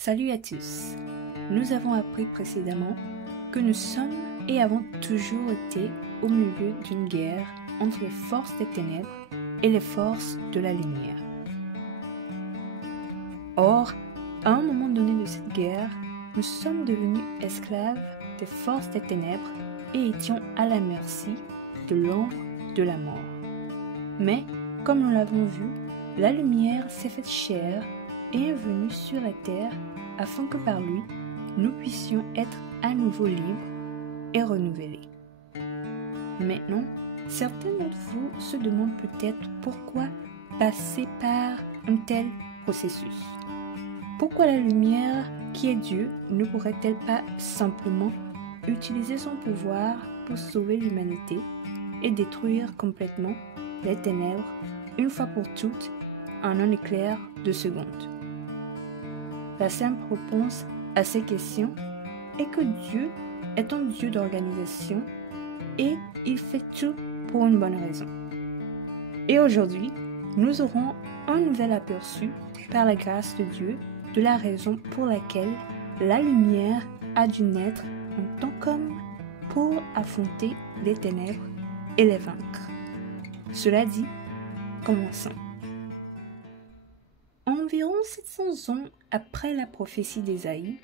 Salut à tous. Nous avons appris précédemment que nous sommes et avons toujours été au milieu d'une guerre entre les forces des ténèbres et les forces de la lumière. Or, à un moment donné de cette guerre, nous sommes devenus esclaves des forces des ténèbres et étions à la merci de l'ombre de la mort. Mais, comme nous l'avons vu, la lumière s'est faite chair et est venue sur la terre afin que par lui, nous puissions être à nouveau libres et renouvelés. Maintenant, certains d'entre vous se demandent peut-être pourquoi passer par un tel processus. Pourquoi la lumière, qui est Dieu, ne pourrait-elle pas simplement utiliser son pouvoir pour sauver l'humanité et détruire complètement les ténèbres une fois pour toutes en un éclair de seconde? La simple réponse à ces questions est que Dieu est un Dieu d'organisation et il fait tout pour une bonne raison. Et aujourd'hui, nous aurons un nouvel aperçu, par la grâce de Dieu, de la raison pour laquelle la lumière a dû naître en tant qu'homme pour affronter les ténèbres et les vaincre. Cela dit, commençons. Environ 700 ans après la prophétie d'Ésaïe,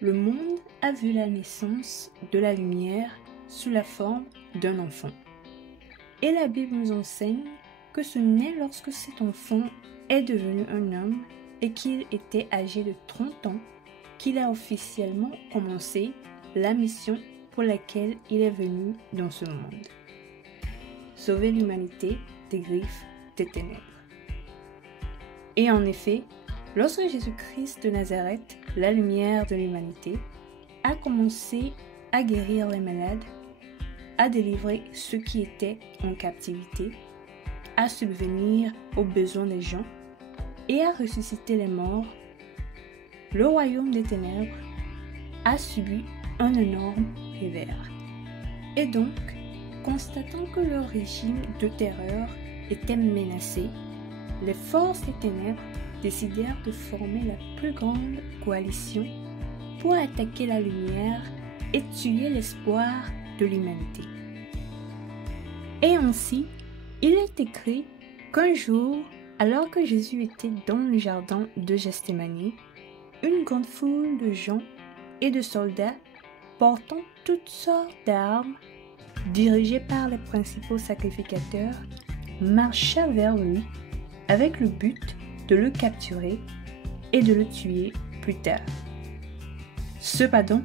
le monde a vu la naissance de la lumière sous la forme d'un enfant. Et la Bible nous enseigne que ce n'est lorsque cet enfant est devenu un homme et qu'il était âgé de 30 ans qu'il a officiellement commencé la mission pour laquelle il est venu dans ce monde. Sauver l'humanité des griffes des ténèbres. Et en effet, lorsque Jésus-Christ de Nazareth, la lumière de l'humanité, a commencé à guérir les malades, à délivrer ceux qui étaient en captivité, à subvenir aux besoins des gens et à ressusciter les morts, le royaume des ténèbres a subi un énorme réveil. Et donc, constatant que leur régime de terreur était menacé, les forces des ténèbres décidèrent de former la plus grande coalition pour attaquer la lumière et tuer l'espoir de l'humanité. Et ainsi, il est écrit qu'un jour, alors que Jésus était dans le jardin de Gethsémani, une grande foule de gens et de soldats portant toutes sortes d'armes, dirigés par les principaux sacrificateurs, marcha vers lui avec le but de le capturer et de le tuer plus tard. Cependant,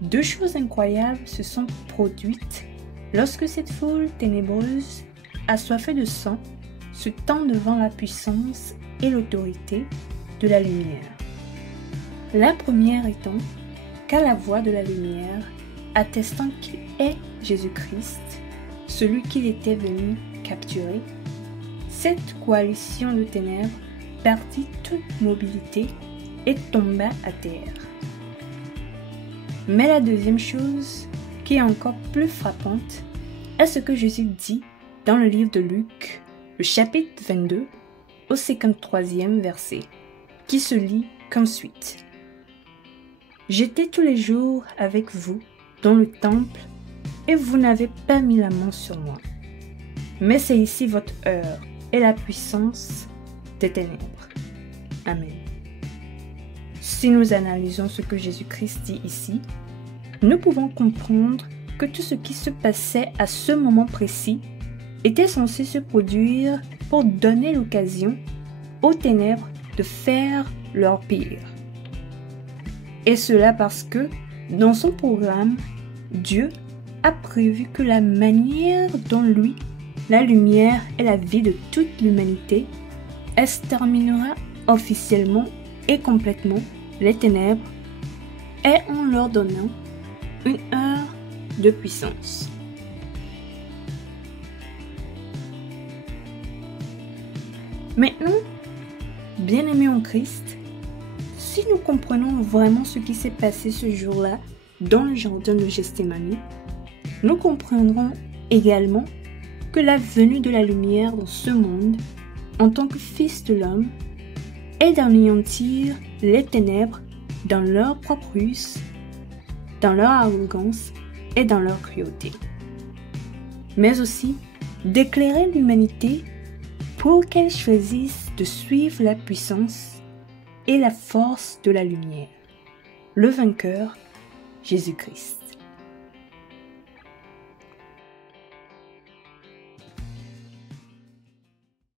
deux choses incroyables se sont produites lorsque cette foule ténébreuse, assoiffée de sang, se tend devant la puissance et l'autorité de la lumière. La première étant qu'à la voix de la lumière, attestant qu'il est Jésus-Christ, celui qu'il était venu capturer, cette coalition de ténèbres perdit toute mobilité et tomba à terre. Mais la deuxième chose, qui est encore plus frappante, est ce que Jésus dit dans le livre de Luc, le chapitre 22, au 53e verset, qui se lit comme suit. « J'étais tous les jours avec vous dans le temple, et vous n'avez pas mis la main sur moi. Mais c'est ici votre heure et la puissance des ténèbres. » Amen. Si nous analysons ce que Jésus-Christ dit ici, nous pouvons comprendre que tout ce qui se passait à ce moment précis était censé se produire pour donner l'occasion aux ténèbres de faire leur pire. Et cela parce que, dans son programme, Dieu a prévu que la manière dont lui, la lumière et la vie de toute l'humanité, exterminera officiellement et complètement les ténèbres et en leur donnant une heure de puissance. Maintenant, bien-aimés en Christ, si nous comprenons vraiment ce qui s'est passé ce jour-là dans le jardin de Gethsémani, nous comprendrons également que la venue de la lumière dans ce monde, en tant que fils de l'homme, est d'anéantir les ténèbres dans leur propre ruse, dans leur arrogance et dans leur cruauté, mais aussi d'éclairer l'humanité pour qu'elle choisisse de suivre la puissance et la force de la lumière, le vainqueur, Jésus-Christ.